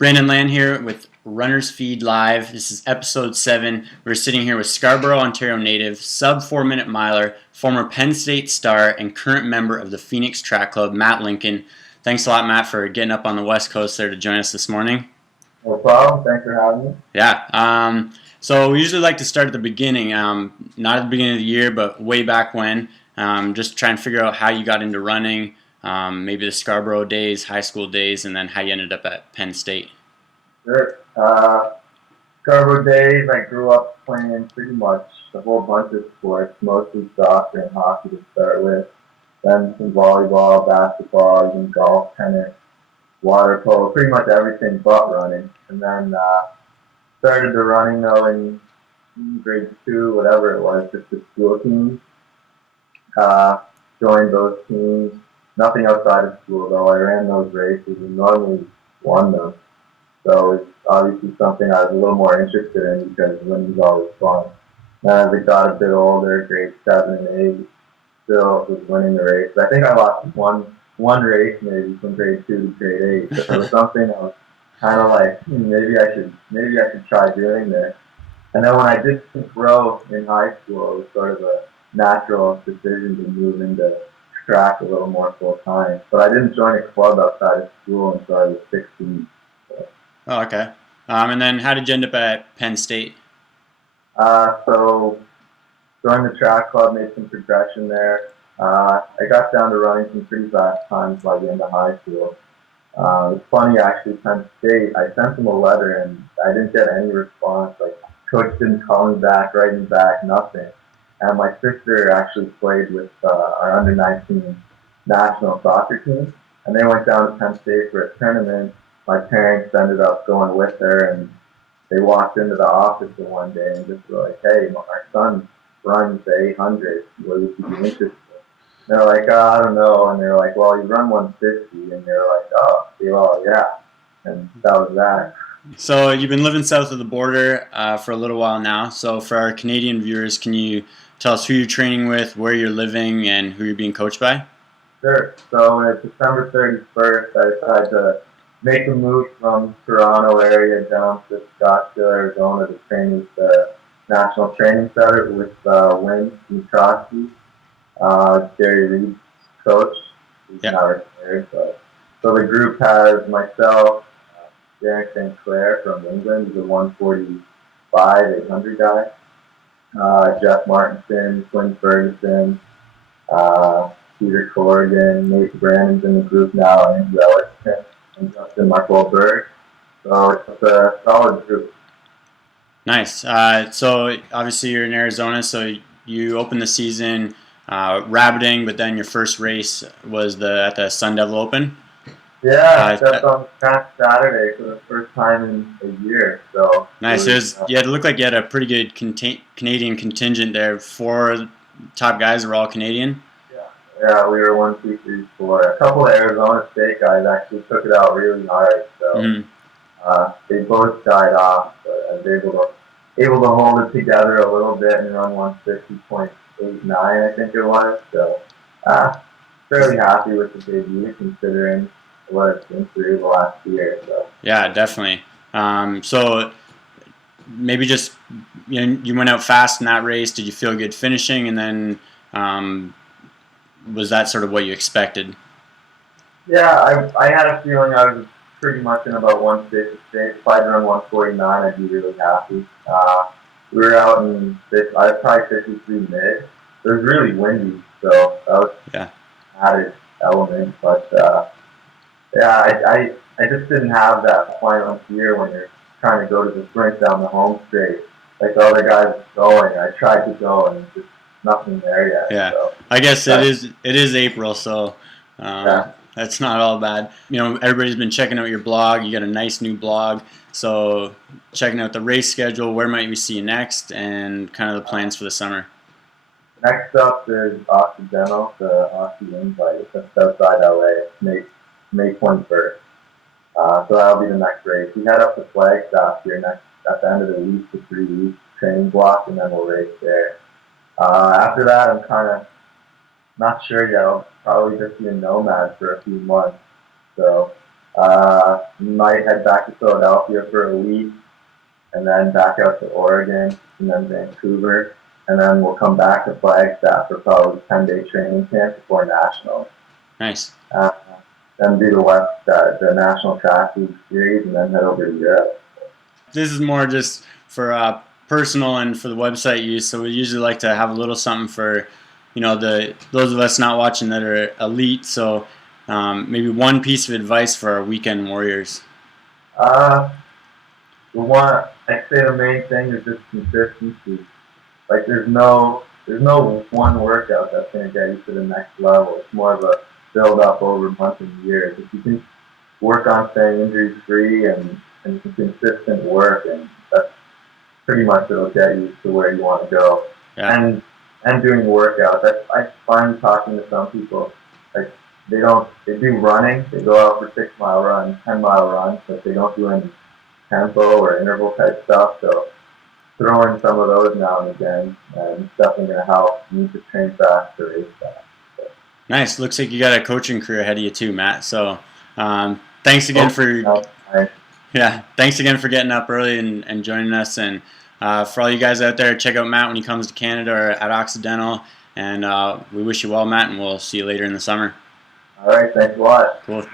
Brandon Land here with Runners Feed Live. This is episode 7. We're sitting here with Scarborough, Ontario native, sub 4-minute miler, former Penn State star, and current member of the Phoenix Track Club, Matt Lincoln. Thanks a lot, Matt, for getting up on the West Coast there to join us this morning. No problem. Thanks for having me. Yeah. So we usually like to start at the beginning, not at the beginning of the year, but way back when. Just try and figure out how you got into running, maybe the Scarborough days, high school days, and then how you ended up at Penn State. Sure. Scarborough days, I grew up playing pretty much a whole bunch of sports, mostly soccer and hockey to start with. Then some volleyball, basketball, even golf, tennis, water polo, pretty much everything but running. And then started the running though in grade 2, whatever it was, just the school teams. Joined those teams. Nothing outside of school though. I ran those races and normally won them. So it's obviously something I was a little more interested in because winning's always fun. And as I got a bit older, grade 7 and 8, still was winning the race. I think I lost one race maybe from grade 2 to grade 8. So it was something I was kind of like, maybe I should try doing this. And then when I did grow in high school, it was sort of a natural decision to move into track a little more full time. But I didn't join a club outside of school until I was 16. So. Oh, okay. And then how did you end up at Penn State? So joined the track club, made some progression there. I got down to running some pretty fast times by the end of high school. It's funny actually, Penn State, I sent them a letter and I didn't get any response. Like, coach didn't call me back, write me back, nothing. And my sister actually played with our under-19 national soccer team. And they went down to Penn State for a tournament. My parents ended up going with her, and they walked into the office one day and just were like, hey, our son runs the 800. Would you be interested? And they're like, I don't know. And they're like, well, you run 150. And they're like, oh, well, yeah. And that was that. So you've been living south of the border for a little while now. So for our Canadian viewers, can you tell us who you're training with, where you're living, and who you're being coached by? Sure. So it's December 31st. I decided to make a move from Toronto area down to Scottsdale, Arizona to train with the National Training Center with Wayne Mitrosky, Jerry Reed's coach. He's now retired. So the group has myself, Derek St. Clair from England, he's a 145, 800 guy. Jeff Martinson, Quinn Ferguson, Peter Corrigan, Nate Brandon's in the group now, and Andrew Ellerton, and Justin Markwahlberg. So it's a solid group. Nice. So obviously you're in Arizona, so you opened the season rabbiting, but then your first race was at the Sun Devil Open. Yeah, that's on past Saturday for the first time in a year. So nice. It looked like you had a pretty good Canadian contingent there. 4 top guys were all Canadian. Yeah, we were 1, 2, 3, 4. A couple of Arizona State guys actually took it out really hard. So they both died off, but I was able to hold it together a little bit and run 150.89, I think it was. So fairly happy with the debut considering what it's been through the last year. So. Yeah, definitely. So maybe just you went out fast in that race. Did you feel good finishing? And then was that sort of what you expected? Yeah, I had a feeling I was pretty much in about 150. If I'd run 149, I'd be really happy. We were out in I was probably 53 mid. It was really windy, so that was added element. But I just didn't have that final gear when you're trying to go to the sprint down the home straight. Like the other guys were going, I tried to go and just nothing there yet. Yeah, so. I guess it is April, so that's not all bad. Everybody's been checking out your blog. You got a nice new blog, so checking out the race schedule. Where might we see you next, and kind of the plans for the summer. Next up is Occidental, the Occi Invite. It's outside LA. May 21st. So that'll be the next race. We head up to Flagstaff here at the end of the week for 3 weeks training block, and then we'll race there. After that, I'm kind of not sure yet. I'll probably just be a nomad for a few months. So Might head back to Philadelphia for a week, and then back out to Oregon, and then Vancouver, and then we'll come back to Flagstaff for probably 10-day training camp before nationals. Nice. Then do the national track league series, and then head over to Europe. This is more just for personal and for the website use. So we usually like to have a little something for, those of us not watching that are elite. So maybe one piece of advice for our weekend warriors. I'd say the main thing is just consistency. Like there's no one workout that's gonna get you to the next level. It's more of a build up over months and years. If you can work on staying injury free and consistent work, and that's pretty much what'll get you to where you want to go. Yeah. And doing workouts. I find talking to some people, like they do running, they go out for 6-mile runs, 10-mile runs, but they don't do any tempo or interval type stuff. So throw in some of those now and again, and it's definitely going to help. You need to train fast to race fast. So. Nice. Looks like you got a coaching career ahead of you too, Matt. So thanks again thanks again for getting up early and joining us. And for all you guys out there, check out Matt when he comes to Canada or at Occidental. And we wish you well, Matt, and we'll see you later in the summer. All right. Thanks a lot. Cool.